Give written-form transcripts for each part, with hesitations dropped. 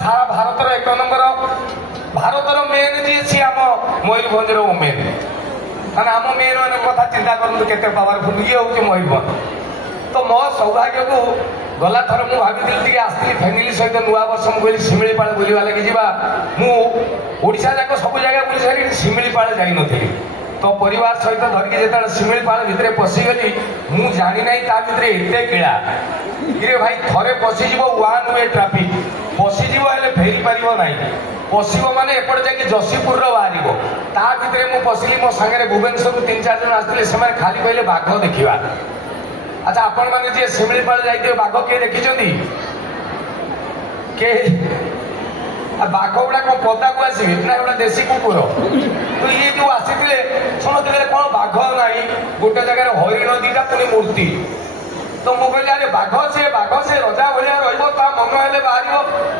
সারা ভারতের এক নম্বর ভারতের মেন যে সি আম ময়ূরভঞ্জের মেন মানে আম মেন মানে কথা চিন্তা করতু কেতে পাওয়ারফুল ইয়ে হচ্ছে ময়ূরভঞ্জ। তো মো সৌভাগ্যকু গলা থর মু ভাবিଥିଲି টিকে আসଥିଲି ফ্যামিলি সহিত নূয়া বর্ষ মু কহিলি শিমিଳିପାଳ বুলিবা লাগি ଯିବା। মু ওড়িশা যাক সবু জায়গা বুলি সারি শিমিଳିପାଳ যাই নথিলি। তো পরিবার সহিত ধরিকি যেতବେଳେ শিমিଳିପାଳ ভিতরে পশিগলি মু জানি নাই তা ভিতরে এতে কিড়া ইরে ভাই থরে পশিଯିବ ওয়ান ওয়ে ট্রাফিক পশিଯିବ ହେଲେ ଫେରି ପାରିବ ନାହିଁ। ପଶିବ ମାନେ ଏପଟେ ଯାଇକି ଯଶୀପୁରର ବାହାରିବ। ତା ଭିତରେ ମୁଁ ପଶିଲି ମୋ ସାଙ୍ଗରେ ଭୁବନେଶ୍ୱରରୁ 3-4 ଜଣ ଆସିଥିଲେ ସେମାନେ ଖାଲି କହିଲେ ବାଘ ଦେଖିବା। আচ্ছা আপন মানে যে শিমিଳିপাଳ ଯାଇଥିବେ ବାଘ କିଏ ଦେଖିଛନ୍ତି? কে বাঘ গুড়া কোন পদাକୁ আসিবে না গোটা দেশি কুকুর? তো ইয়ে যে আসিଥିଲେ শুণুଥିଲେ কোন বাঘ নাই গোটে জায়গায় হরিণ দিটা পুଣି মূর্তি। তো ମୁଁ କହିଲି ଆରେ ବାଘ ସେ ରଜା ଭଳିଆ ରହିବ ତା ମନ ହେଲେ ବାହାରିବ।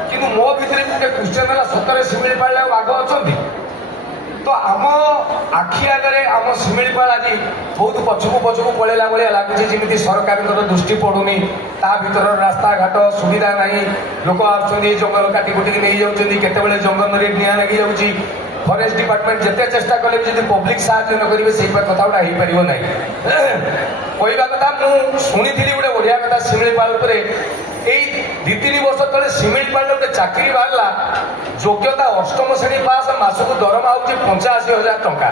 କିନ୍ତୁ ମୋ ଭିତରେ ଗୋଟେ କ୍ୱେଶ୍ଚନ ହେଲା ସତରେ ଶିମିଳିପାଳ ବାଘ ଅଛନ୍ତି? তো আম আখি আগরে আম শিমিଳିপাଳ আଜି ବହୁତ ପଛକୁ ପଳେଇଲା ଭଳିଆ ଲାଗୁଛି ଯେମିତି ସରକାରଙ୍କର ଦୃଷ୍ଟି ପଡୁନି। ତା ଭିତର ରାସ୍ତାଘାଟ ସୁବିଧା ନାହିଁ। ଲୋକ ଆସୁଛନ୍ତି ଜଙ୍ଗଲ କାଟି କୁଟିକି ନେଇଯାଉଛନ୍ତି। କେତେବେଳେ ଜଙ୍ଗଲରେ ନିଆଁ ଲାଗି ଯାଉଛି। ଫରେଷ୍ଟ ଡିପାର୍ଟମେଣ୍ଟ ଯେତେ ଚେଷ୍ଟା କଲେ ବି ଯଦି ପବ୍ଲିକ ସାହାଯ୍ୟ ନ କରିବେ ସେଇ କଥା ଗୁଡ଼ା ହେଇପାରିବ ନାହିଁ। କହିବା କଥା ମୁଁ ଶୁଣିଥିଲି ଗୋଟେ ବଢିଆ କଥା ଶିମିଳିପାଳ ଉପରେ। এই 2-3 ବର୍ଷ ତଳେ ଶିମିଳିପାଳ ଗୋଟେ ଚାକିରି ବାହାରିଲା ଯୋଗ୍ୟତା 8ମ ଶ୍ରେଣୀ ପାସ୍ ମାସକୁ ଦରମା ହଉଛି 85,000 ଟଙ୍କା।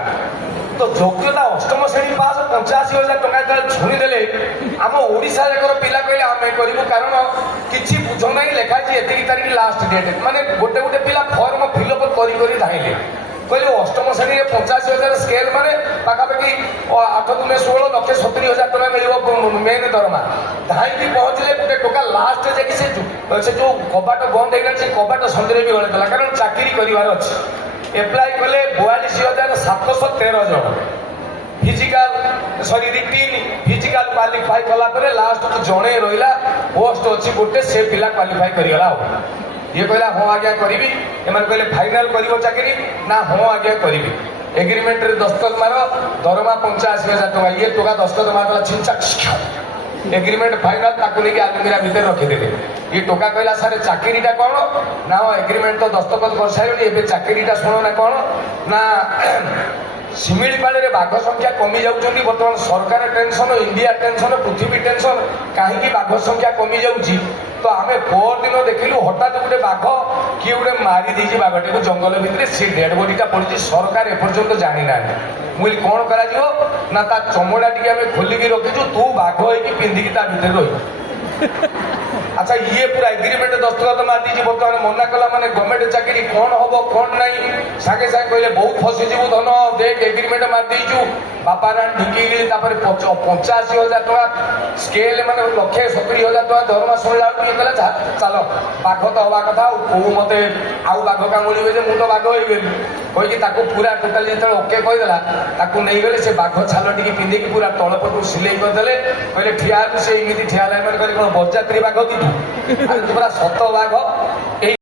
ତ ଯୋଗ୍ୟତା 8ମ ଶ୍ରେଣୀ ପାସ୍ 85,000 ଟଙ୍କା ଯେତେବେଳେ ଶୁଣିଦେଲେ ଆମ ଓଡ଼ିଶା ଯାକର ପିଲା କହିଲେ ଆମେ କରିବୁ। କାରଣ କିଛି ବୁଝ ନାହିଁ ଲେଖା ହେଇଛି ଏତିକି ତାରିଖ ଲାଷ୍ଟ ଡେଟ୍। ମାନେ ଗୋଟେ ପିଲା ଫର୍ମ ଫିଲ୍ଅପ୍ କରି ଧାଇଁଲେ କହିଲେ 8ମ ଶ୍ରେଣୀରେ 85,000 ସ୍କେଲ ମାନେ ପାଖାପାଖି 8×16 1,70,000 ଟଙ୍କା ମିଳିବ ମେନ୍ ଦରମା। ଧାଇଁକି ପହଞ୍ଚିଲେ ଗୋଟେ ଟୋକା ଲାଷ୍ଟ ଯାଇକି ସେ ଯୋଉ କବାଟ ବନ୍ଦ ହେଇଗଲା ସେ କବାଟ ସନ୍ଧ୍ୟାରେ ବି ଗଳେଇଦେଲା। କାରଣ ଚାକିରି କରିବାର ଅଛି। ଏପ୍ଲାଏ କଲେ 42,713 ଜଣ। ରିଟିନ୍ ଫିଜିକାଲ କ୍ୱାଲିଫାଇ କଲା ପରେ ଲାଷ୍ଟକୁ ଜଣେ ରହିଲା। ପୋଷ୍ଟ ଅଛି ଗୋଟେ ସେ ପିଲା କ୍ୱାଲିଫାଇ କରିଗଲା। ଆଉ ଇଏ କହିଲା ହଁ ଆଜ୍ଞା କରିବି। ଏମାନେ କହିଲେ ଫାଇନାଲ କରିବ ଚାକିରି ନା ହଁ ଆଜ୍ଞା କରିବି। ଏଗ୍ରିମେଣ୍ଟରେ ଦସ୍ତଖତ ମାର ଦରମା 85,000 ଟଙ୍କା। ଇଏ ଟଙ୍କା ଦସ୍ତଖତ ମାରିଦେଲା ଛିଞ୍ଚା ଏଗ୍ରିମେଣ୍ଟ ଫାଇନାଲ ତାକୁ ନେଇକି ଆଲମିରା ଭିତରେ ରଖିଦେଲେ। ଇଏ ଟୋକା କହିଲା ସାର୍ ଚାକିରିଟା କ'ଣ ନା ଏଗ୍ରିମେଣ୍ଟ ତ ଦସ୍ତଖତ କରିସାରିଲେଣି ଏବେ ଚାକିରିଟା ଶୁଣ ନା କ'ଣ ନା ଶିମିଳିପାଳରେ ବାଘ ସଂଖ୍ୟା କମି ଯାଉଛନ୍ତି। ବର୍ତ୍ତମାନ ସରକାର ଟେନସନ ଇଣ୍ଡିଆ ଟେନସନ ପୃଥିବୀ ଟେନସନ କାହିଁକି ବାଘ ସଂଖ୍ୟା କମି ଯାଉଛି? ତ ଆମେ ପରଦିନ ଦେଖିଲୁ ହଠାତ୍ ଗୋଟେ ବାଘ କିଏ ଗୋଟେ ମାରି ଦେଇଛି ବାଘଟିକୁ ଜଙ୍ଗଲ ଭିତରେ। ସେ ଡେଡ୍ ବଡିଟା ପଡିଛି। ସରକାର ଏପର୍ଯ୍ୟନ୍ତ ଜାଣିନାହାନ୍ତି। ମୁଁ କହିଲି କ'ଣ କରାଯିବ ନା ତା ଚମଡ଼ା ଟିକେ ଆମେ ଖୋଲିକି ରଖିଛୁ ତୁ ବାଘ ହେଇକି ପିନ୍ଧିକି ତା ଭିତରେ ରହିବୁ। আচ্ছা ইয়ে পুরা এগ্রিমেন্ট দস্তখত মারিদেছি। বর্তমানে মনা কলা মানে গভর্নমেন্ট চাকরি কোণ হব কোণ নাই সাথে সাথে কহিলে বহুত ফসিযু ধন দেখ এগ্রিমেন্ট মারিদেছু বাপা রান ঢুকিগলি। তারপরে 85,000 টাকা স্কেল মানে 1,70,000 টাকা দরমা শুনলা ইয়ে কলে চাল বাঘ তো হওয়া কথা কেউ মতে আউ বাঘ কামুড়িবে যে মু তো বাঘ হইগলি কইকি তাকে পুরা টোটালি যেতে ওকে কইদেলা তাকে নেইগলে সে বাঘ ছাল টিকে পিঁধিকি পুরা তলপটু সিলেই କରିଦେଲେ। କହିଲେ ଠିଆ ହେଲୁ ସେ ଏମିତି ଠିଆ ହେଲା। ଏମାନେ କହିଲେ କ'ଣ ବରଯାତ୍ରୀ ବାଘ କି ପୁରା ସତ ବାଘ